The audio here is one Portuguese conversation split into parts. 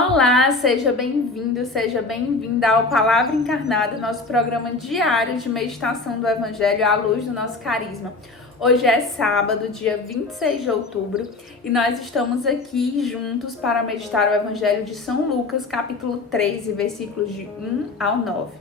Olá, seja bem-vindo, seja bem-vinda ao Palavra Encarnada, nosso programa diário de meditação do Evangelho à luz do nosso carisma. Hoje é sábado, dia 26 de outubro, e nós estamos aqui juntos para meditar o Evangelho de São Lucas, capítulo 13, versículos de 1 ao 9.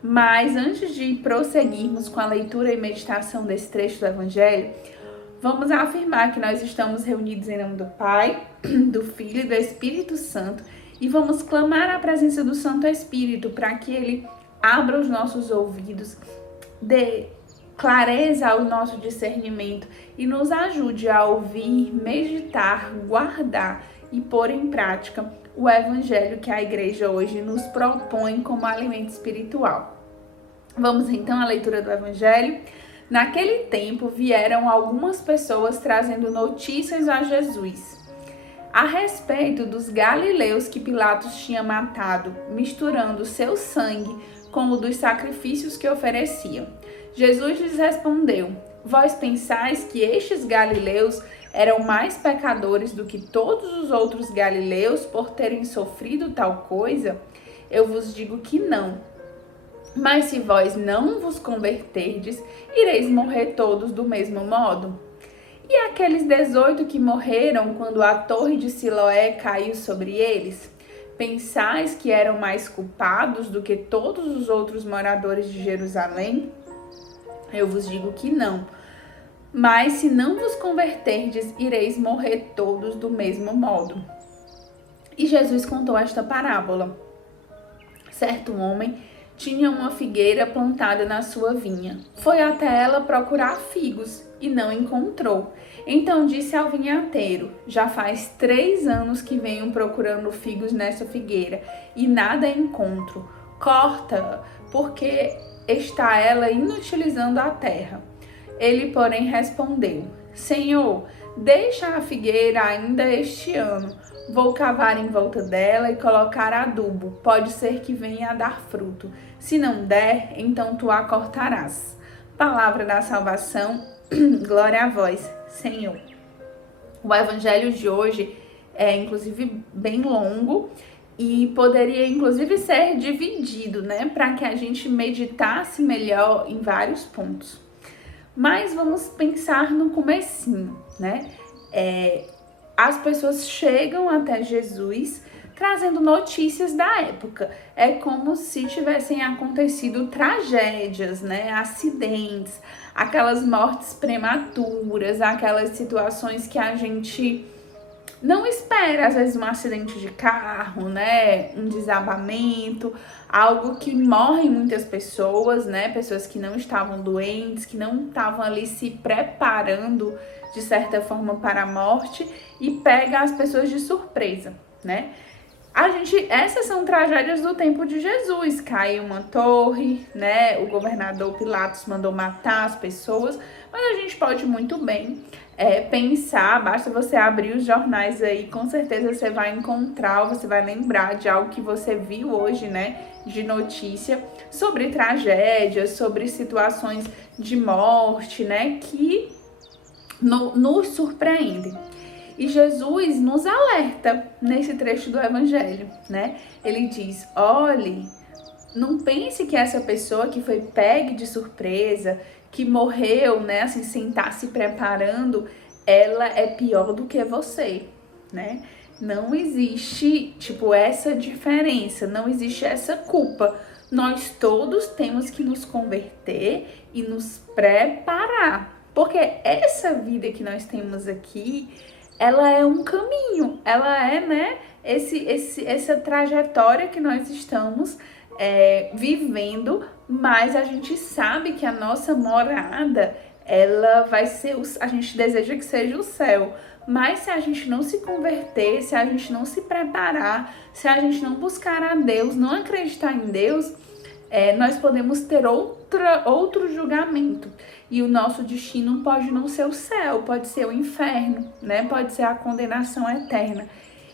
Mas antes de prosseguirmos com a leitura e meditação desse trecho do Evangelho, vamos afirmar que nós estamos reunidos em nome do Pai, do Filho e do Espírito Santo e vamos clamar a presença do Santo Espírito para que Ele abra os nossos ouvidos, dê clareza ao nosso discernimento e nos ajude a ouvir, meditar, guardar e pôr em prática o Evangelho que a Igreja hoje nos propõe como alimento espiritual. Vamos então à leitura do Evangelho. Naquele tempo vieram algumas pessoas trazendo notícias a Jesus a respeito dos galileus que Pilatos tinha matado, misturando seu sangue com o dos sacrifícios que ofereciam. Jesus lhes respondeu: Vós pensais que estes galileus eram mais pecadores do que todos os outros galileus por terem sofrido tal coisa? Eu vos digo que não. Mas se vós não vos converterdes, ireis morrer todos do mesmo modo. E aqueles 18 que morreram quando a torre de Siloé caiu sobre eles? Pensais que eram mais culpados do que todos os outros moradores de Jerusalém? Eu vos digo que não. Mas se não vos converterdes, ireis morrer todos do mesmo modo. E Jesus contou esta parábola. Certo homem tinha uma figueira plantada na sua vinha. Foi até ela procurar figos e não encontrou. Então disse ao vinhateiro: Já faz 3 anos que venho procurando figos nessa figueira e nada encontro. Corta-a, porque está ela inutilizando a terra. Ele, porém, respondeu: Senhor, deixa a figueira ainda este ano. Vou cavar em volta dela e colocar adubo. Pode ser que venha a dar fruto. Se não der, então tu a cortarás. Palavra da salvação, glória a vós, Senhor. O evangelho de hoje é, inclusive, bem longo e poderia, inclusive, ser dividido, né? Para que a gente meditasse melhor em vários pontos. Mas vamos pensar no comecinho, né? As pessoas chegam até Jesus trazendo notícias da época. É como se tivessem acontecido tragédias, né? Acidentes, aquelas mortes prematuras, aquelas situações que a gente não espera, às vezes um acidente de carro, né? Um desabamento, algo que morrem muitas pessoas, né? Pessoas que não estavam doentes, que não estavam ali se preparando de certa forma para a morte e pega as pessoas de surpresa, né? Essas são tragédias do tempo de Jesus. Caiu uma torre, né? O governador Pilatos mandou matar as pessoas, mas a gente pode muito bem pensar, basta você abrir os jornais aí, com certeza você vai encontrar, você vai lembrar de algo que você viu hoje, né? De notícia sobre tragédias, sobre situações de morte, né? Que nos surpreendem. E Jesus nos alerta nesse trecho do Evangelho, né? Ele diz: olhe, não pense que essa pessoa que foi pega de surpresa, que morreu, né, assim, sem estar se preparando, ela é pior do que você, né? Não existe, essa diferença, não existe essa culpa. Nós todos temos que nos converter e nos preparar, porque essa vida que nós temos aqui, ela é um caminho, ela é, né, essa trajetória que nós estamos vivendo, mas a gente sabe que a nossa morada, ela vai ser, a gente deseja que seja o céu, mas se a gente não se converter, se a gente não se preparar, se a gente não buscar a Deus, não acreditar em Deus, nós podemos ter outro julgamento. E o nosso destino pode não ser o céu, pode ser o inferno, né? Pode ser a condenação eterna.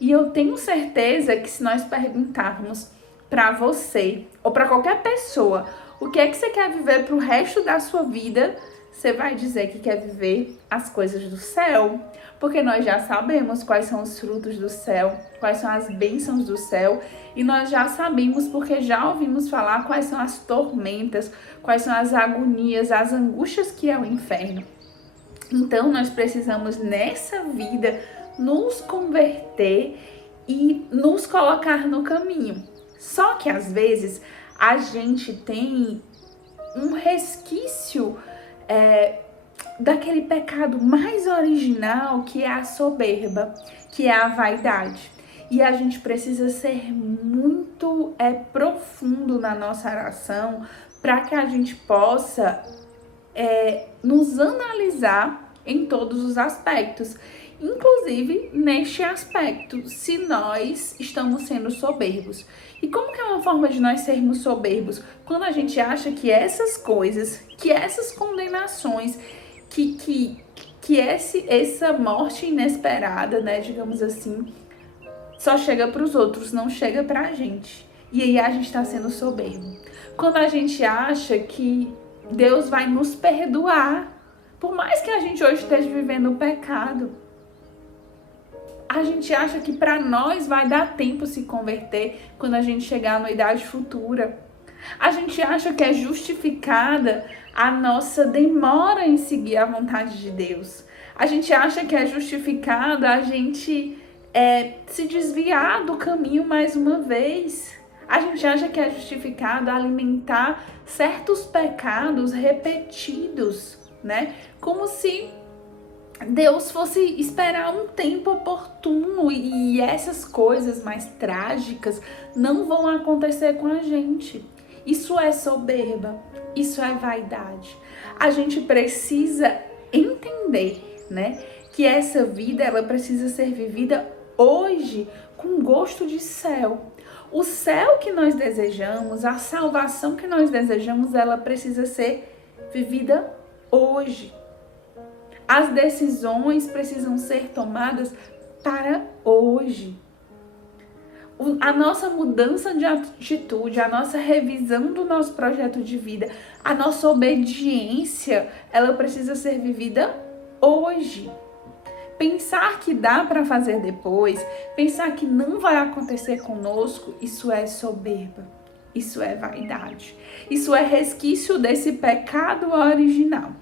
E eu tenho certeza que se nós perguntarmos para você ou para qualquer pessoa o que é que você quer viver para o resto da sua vida, você vai dizer que quer viver as coisas do céu, porque nós já sabemos quais são os frutos do céu, quais são as bênçãos do céu, e nós já sabemos porque já ouvimos falar quais são as tormentas, quais são as agonias, as angústias que é o inferno. Então nós precisamos nessa vida nos converter e nos colocar no caminho. Só que às vezes a gente tem um resquício daquele pecado mais original, que é a soberba, que é a vaidade. E a gente precisa ser muito profundo na nossa oração para que a gente possa nos analisar em todos os aspectos, inclusive neste aspecto, se nós estamos sendo soberbos. E como que é uma forma de nós sermos soberbos? Quando a gente acha que essas coisas, que essas condenações, essa morte inesperada, né, digamos assim, só chega para os outros, não chega para a gente. E aí a gente está sendo soberbo. Quando a gente acha que Deus vai nos perdoar, por mais que a gente hoje esteja vivendo o pecado, a gente acha que para nós vai dar tempo se converter quando a gente chegar na idade futura. A gente acha que é justificada a nossa demora em seguir a vontade de Deus. A gente acha que é justificada a gente se desviar do caminho mais uma vez. A gente acha que é justificado alimentar certos pecados repetidos, né? Como se Deus fosse esperar um tempo oportuno e essas coisas mais trágicas não vão acontecer com a gente. Isso é soberba, isso é vaidade. A gente precisa entender, né, que essa vida ela precisa ser vivida hoje com gosto de céu. O céu que nós desejamos, a salvação que nós desejamos, ela precisa ser vivida hoje. As decisões precisam ser tomadas para hoje. A nossa mudança de atitude, a nossa revisão do nosso projeto de vida, a nossa obediência, ela precisa ser vivida hoje. Pensar que dá para fazer depois, pensar que não vai acontecer conosco, isso é soberba, isso é vaidade, isso é resquício desse pecado original.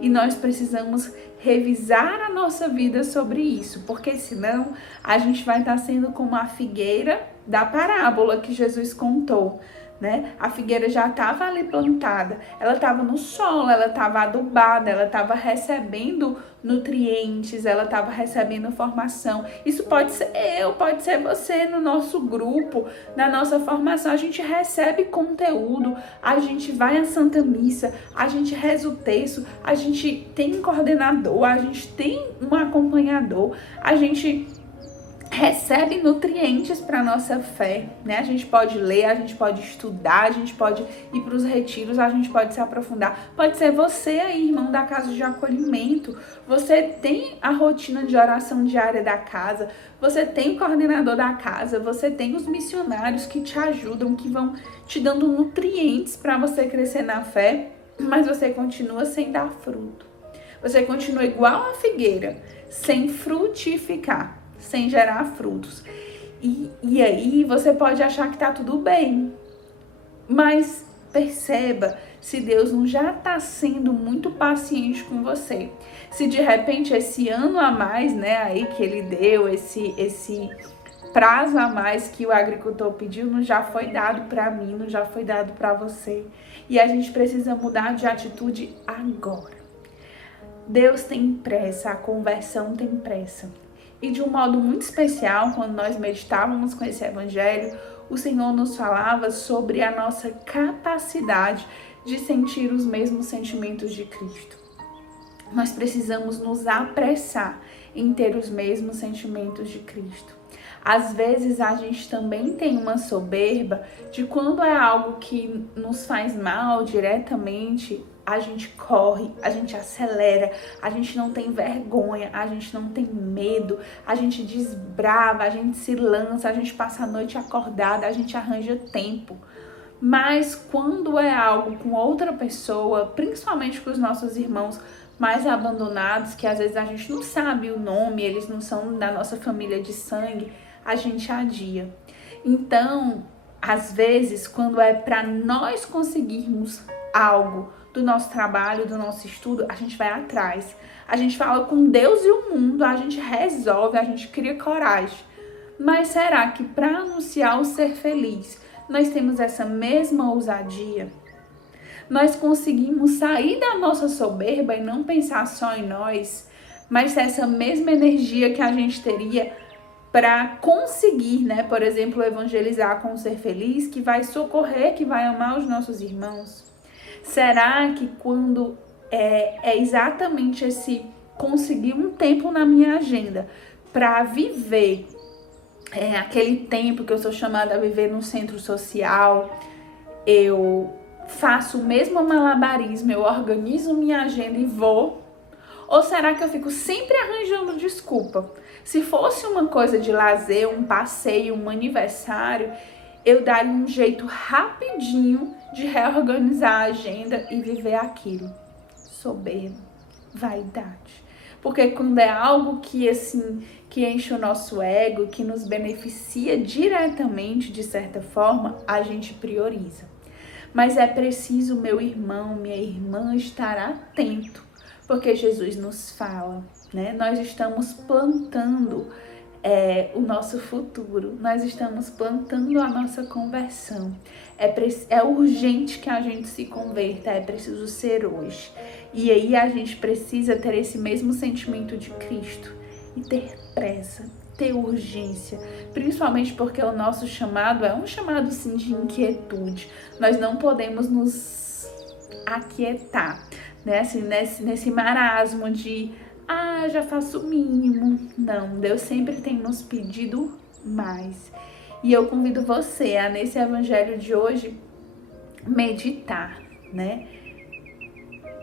E nós precisamos revisar a nossa vida sobre isso, porque senão a gente vai estar sendo como a figueira da parábola que Jesus contou, né? A figueira já estava ali plantada, ela estava no solo, ela estava adubada, ela estava recebendo nutrientes, ela estava recebendo formação. Isso pode ser eu, pode ser você no nosso grupo, na nossa formação. A gente recebe conteúdo, a gente vai à Santa Missa, a gente reza o texto, a gente tem um coordenador, a gente tem um acompanhador, a gente recebe nutrientes para nossa fé, né? A gente pode ler, a gente pode estudar, a gente pode ir para os retiros, a gente pode se aprofundar. Pode ser você aí, irmão da casa de acolhimento, você tem a rotina de oração diária da casa, você tem o coordenador da casa, você tem os missionários que te ajudam, que vão te dando nutrientes para você crescer na fé, mas você continua sem dar fruto. Você continua igual a figueira, sem frutificar, sem gerar frutos. E aí você pode achar que tá tudo bem, mas perceba se Deus não já está sendo muito paciente com você. Se de repente esse ano a mais, né, aí que ele deu, esse prazo a mais que o agricultor pediu, não já foi dado para mim, não já foi dado para você. E a gente precisa mudar de atitude agora. Deus tem pressa, a conversão tem pressa. E de um modo muito especial, quando nós meditávamos com esse evangelho, o Senhor nos falava sobre a nossa capacidade de sentir os mesmos sentimentos de Cristo. Nós precisamos nos apressar em ter os mesmos sentimentos de Cristo. Às vezes a gente também tem uma soberba de quando é algo que nos faz mal diretamente, a gente corre, a gente acelera, a gente não tem vergonha, a gente não tem medo, a gente desbrava, a gente se lança, a gente passa a noite acordada, a gente arranja tempo Mas quando é algo com outra pessoa, principalmente com os nossos irmãos mais abandonados, que às vezes a gente não sabe o nome, eles não são da nossa família de sangue, a gente adia. Então, às vezes, quando é para nós conseguirmos algo do nosso trabalho, do nosso estudo, a gente vai atrás. A gente fala com Deus e o mundo, a gente resolve, a gente cria coragem. Mas será que para anunciar o ser feliz, nós temos essa mesma ousadia? Nós conseguimos sair da nossa soberba e não pensar só em nós, mas essa mesma energia que a gente teria para conseguir, né, por exemplo, evangelizar com o ser feliz, que vai socorrer, que vai amar os nossos irmãos? Será que quando é exatamente esse conseguir um tempo na minha agenda para viver aquele tempo que eu sou chamada a viver no centro social, eu faço o mesmo malabarismo, eu organizo minha agenda e vou? Ou será que eu fico sempre arranjando desculpa? Se fosse uma coisa de lazer, um passeio, um aniversário, eu daria um jeito rapidinho de reorganizar a agenda e viver aquilo. Soberba, vaidade. Porque quando é algo que assim, que enche o nosso ego, que nos beneficia diretamente de certa forma, a gente prioriza. Mas é preciso, meu irmão, minha irmã, estar atento, porque Jesus nos fala, né? Nós estamos plantando o nosso futuro, nós estamos plantando a nossa conversão. É urgente que a gente se converta, é preciso ser hoje. E aí a gente precisa ter esse mesmo sentimento de Cristo e ter pressa, ter urgência, principalmente porque o nosso chamado é um chamado sim de inquietude. Nós não podemos nos aquietar, né? Assim, nesse marasmo de já faço o mínimo. Não, Deus sempre tem nos pedido mais. E eu convido você a, nesse evangelho de hoje, meditar, né?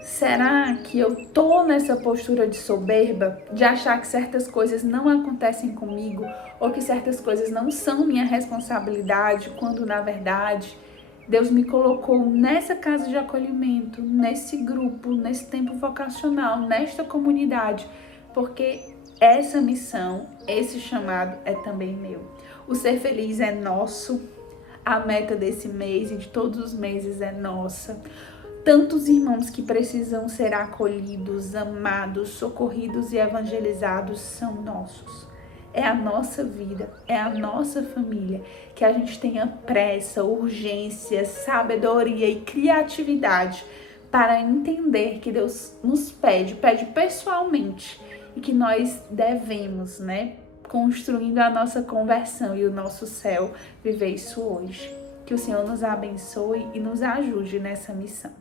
Será que eu tô nessa postura de soberba, de achar que certas coisas não acontecem comigo ou que certas coisas não são minha responsabilidade, quando na verdade Deus me colocou nessa casa de acolhimento, nesse grupo, nesse tempo vocacional, nesta comunidade, porque essa missão, esse chamado é também meu. O ser feliz é nosso, a meta desse mês e de todos os meses é nossa. Tantos irmãos que precisam ser acolhidos, amados, socorridos e evangelizados são nossos. É a nossa vida, é a nossa família, que a gente tenha pressa, urgência, sabedoria e criatividade para entender que Deus nos pede pessoalmente e que nós devemos, né, construindo a nossa conversão e o nosso céu, viver isso hoje. Que o Senhor nos abençoe e nos ajude nessa missão.